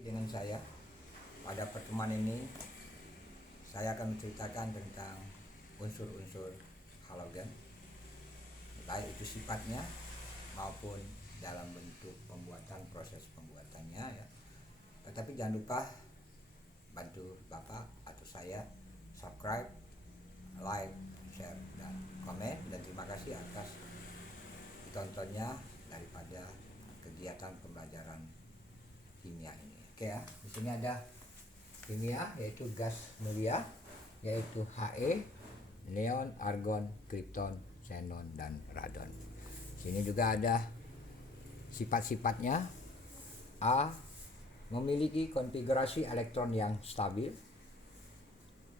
Dengan saya pada pertemuan ini saya akan menceritakan tentang unsur-unsur halogen, baik itu sifatnya maupun dalam bentuk pembuatan, proses pembuatannya ya. Tetapi jangan lupa bantu Bapak atau saya subscribe, like, share, dan komen, dan terima kasih atas ditontonnya daripada kegiatan pembelajaran kimia ini. Oke ya, di sini ada kimia yaitu gas mulia yaitu He, neon, argon, krypton, xenon, dan radon. Sini juga ada sifat-sifatnya. A. Memiliki konfigurasi elektron yang stabil.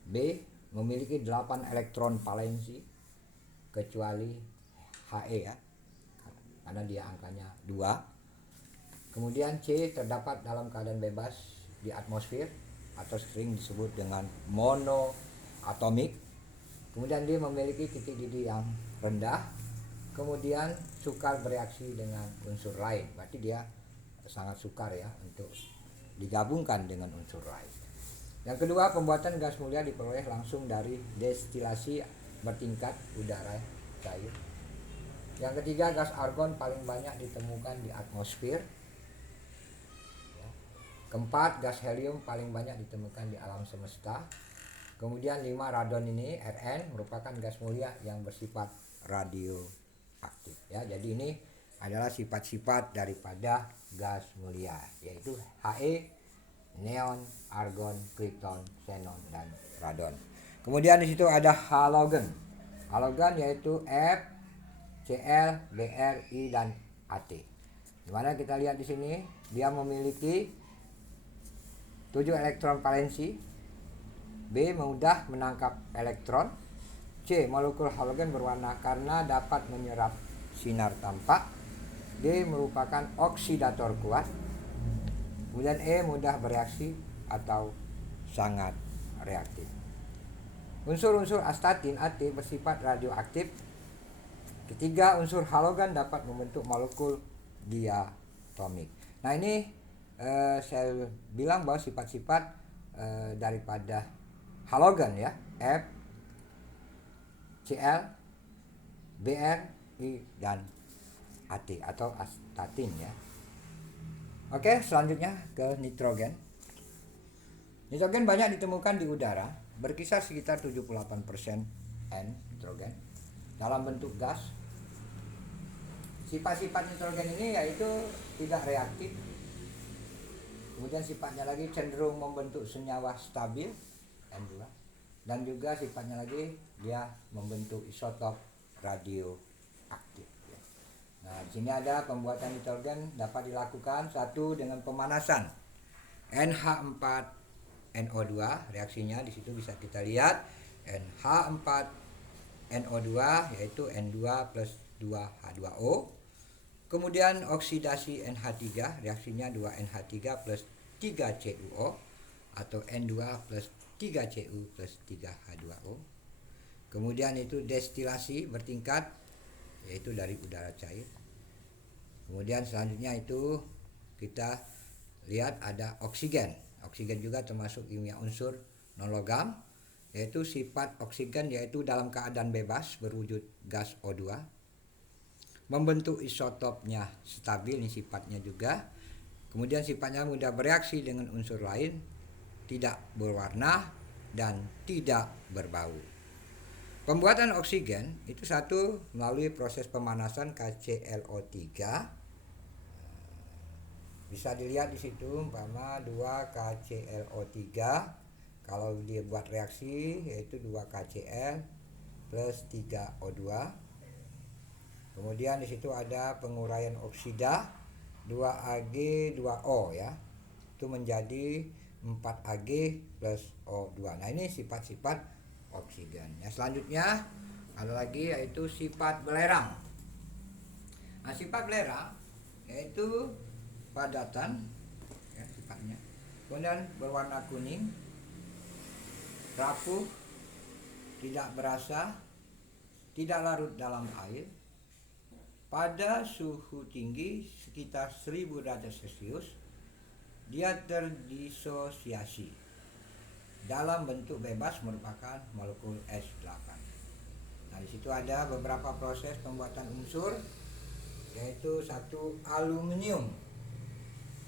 B. Memiliki 8 elektron valensi kecuali He ya, karena dia angkanya 2. Kemudian C. Terdapat dalam keadaan bebas di atmosfer atau sering disebut dengan monoatomik. Kemudian dia memiliki titik didih yang rendah. Kemudian sukar bereaksi dengan unsur lain, berarti dia sangat sukar ya untuk digabungkan dengan unsur lain. Yang kedua, pembuatan gas mulia diperoleh langsung dari destilasi bertingkat udara cair. Yang ketiga, gas argon paling banyak ditemukan di atmosfer. Keempat, gas helium paling banyak ditemukan di alam semesta. Kemudian 5, radon ini Rn merupakan gas mulia yang bersifat radioaktif ya. Jadi ini adalah sifat-sifat daripada gas mulia, yaitu He, neon, argon, krypton, xenon, dan radon. Kemudian di situ ada halogen. Halogen yaitu F, Cl, Br, I, dan At. Dimana kita lihat di sini dia memiliki 7 elektron valensi. B. Mudah menangkap elektron. C. Molekul halogen berwarna karena dapat menyerap sinar tampak. D. Merupakan oksidator kuat. Kemudian E. Mudah bereaksi atau sangat reaktif. Unsur-unsur astatin At bersifat radioaktif. Ketiga, unsur halogen dapat membentuk molekul diatomik. Nah ini saya bilang bahwa sifat-sifat daripada halogen ya, F, Cl, Br, I, dan At atau astatin ya. Oke, selanjutnya ke nitrogen. Nitrogen banyak ditemukan di udara, berkisar sekitar 78% N nitrogen dalam bentuk gas. Sifat-sifat nitrogen ini yaitu tidak reaktif. Kemudian sifatnya lagi cenderung membentuk senyawa stabil N2, dan juga sifatnya lagi dia membentuk isotop radioaktif. Nah, di sini ada pembuatan nitrogen dapat dilakukan satu dengan pemanasan NH4NO2, reaksinya di situ bisa kita lihat NH4NO2 yaitu N2 plus 2H2O. Kemudian oksidasi NH3, reaksinya 2NH3 plus 3CuO atau N2 plus 3Cu plus 3H2O. Kemudian itu destilasi bertingkat, yaitu dari udara cair. Kemudian selanjutnya itu kita lihat ada oksigen. Oksigen juga termasuk kimia unsur non-logam, yaitu sifat oksigen yaitu dalam keadaan bebas berwujud gas O2. Membentuk isotopnya stabil, ini sifatnya juga. Kemudian sifatnya mudah bereaksi dengan unsur lain, tidak berwarna, dan tidak berbau. Pembuatan oksigen itu satu melalui proses pemanasan KClO3. Bisa dilihat di situ umpama 2 KClO3 kalau dia buat reaksi yaitu 2 KCl plus 3 O2. Kemudian di situ ada penguraian oksida 2Ag 2O ya. Itu menjadi 4Ag plus O2. Nah, ini sifat-sifat oksigen. Ya, selanjutnya ada lagi yaitu sifat belerang. Nah, sifat belerang yaitu padatan ya sifatnya. Kemudian berwarna kuning, rapuh, tidak berasa, tidak larut dalam air, pada suhu tinggi sekitar 1000 derajat Celcius dia terdisosiasi dalam bentuk bebas merupakan molekul S8. Nah, di situ ada beberapa proses pembuatan unsur, yaitu satu aluminium.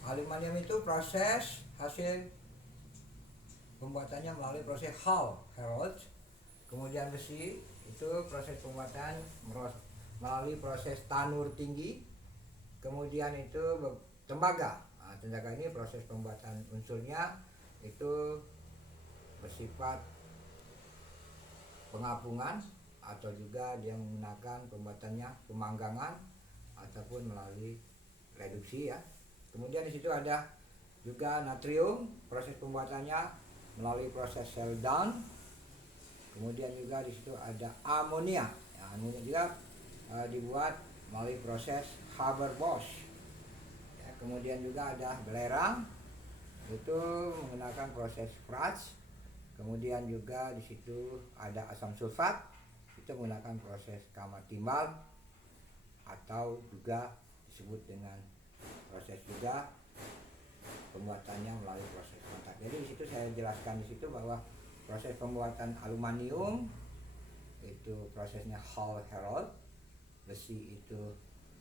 Aluminium itu proses hasil pembuatannya melalui proses Hall-Héroult. Kemudian besi itu proses pembuatan melalui proses tanur tinggi. Kemudian itu tembaga. Nah, tembaga ini proses pembuatan unsurnya itu bersifat pengapungan, atau juga dia menggunakan pembuatannya pemanggangan ataupun melalui reduksi ya. Kemudian di situ ada juga natrium, proses pembuatannya melalui proses Seldan. Kemudian juga di situ ada amonia. Ya, amonia juga dibuat melalui proses Haber-Bosch. Ya, kemudian juga ada belerang, itu menggunakan proses Fratz. Kemudian juga di situ ada asam sulfat, itu menggunakan proses kamar timbal atau juga disebut dengan proses juga pembuatannya melalui proses kontak. Jadi di situ saya jelaskan di situ bahwa proses pembuatan aluminium itu prosesnya Hall-Héroult, besi itu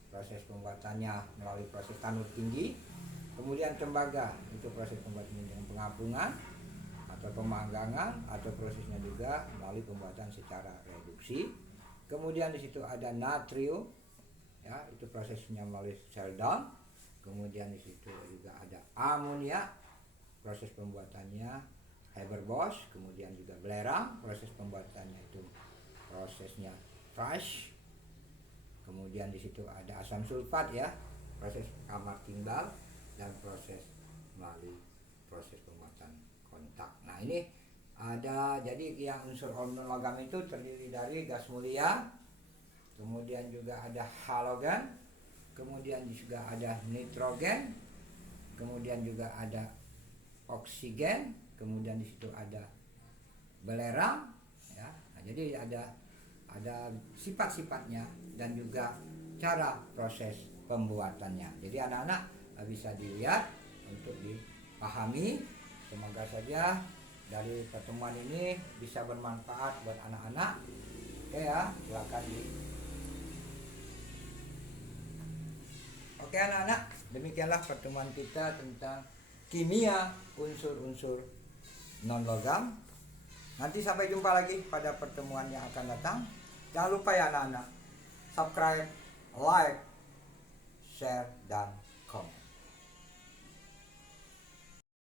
proses pembuatannya melalui proses tanur tinggi, kemudian tembaga itu proses pembuatannya dengan pengapungan atau pemanggangan, atau prosesnya juga melalui pembuatan secara reduksi. Kemudian di situ ada natrium, ya itu prosesnya melalui Seldan. Kemudian di situ juga ada amonia, proses pembuatannya Haber-Bosch. Kemudian juga belerang, proses pembuatannya itu prosesnya Fratz. Kemudian di situ ada asam sulfat ya, proses kamar timbal, dan proses melalui proses pembuatan kontak. Nah, ini ada, jadi yang unsur logam itu terdiri dari gas mulia, kemudian juga ada halogen, kemudian juga ada nitrogen, kemudian juga ada oksigen, kemudian di situ ada belerang ya. Nah, jadi ada sifat-sifatnya dan juga cara proses pembuatannya. Jadi anak-anak bisa dilihat untuk dipahami. Semoga saja dari pertemuan ini bisa bermanfaat buat anak-anak. Oke ya, silakan Oke anak-anak, demikianlah pertemuan kita tentang kimia unsur-unsur non-logam. Nanti sampai jumpa lagi pada pertemuan yang akan datang. Jangan lupa ya anak-anak, subscribe, like, share, dan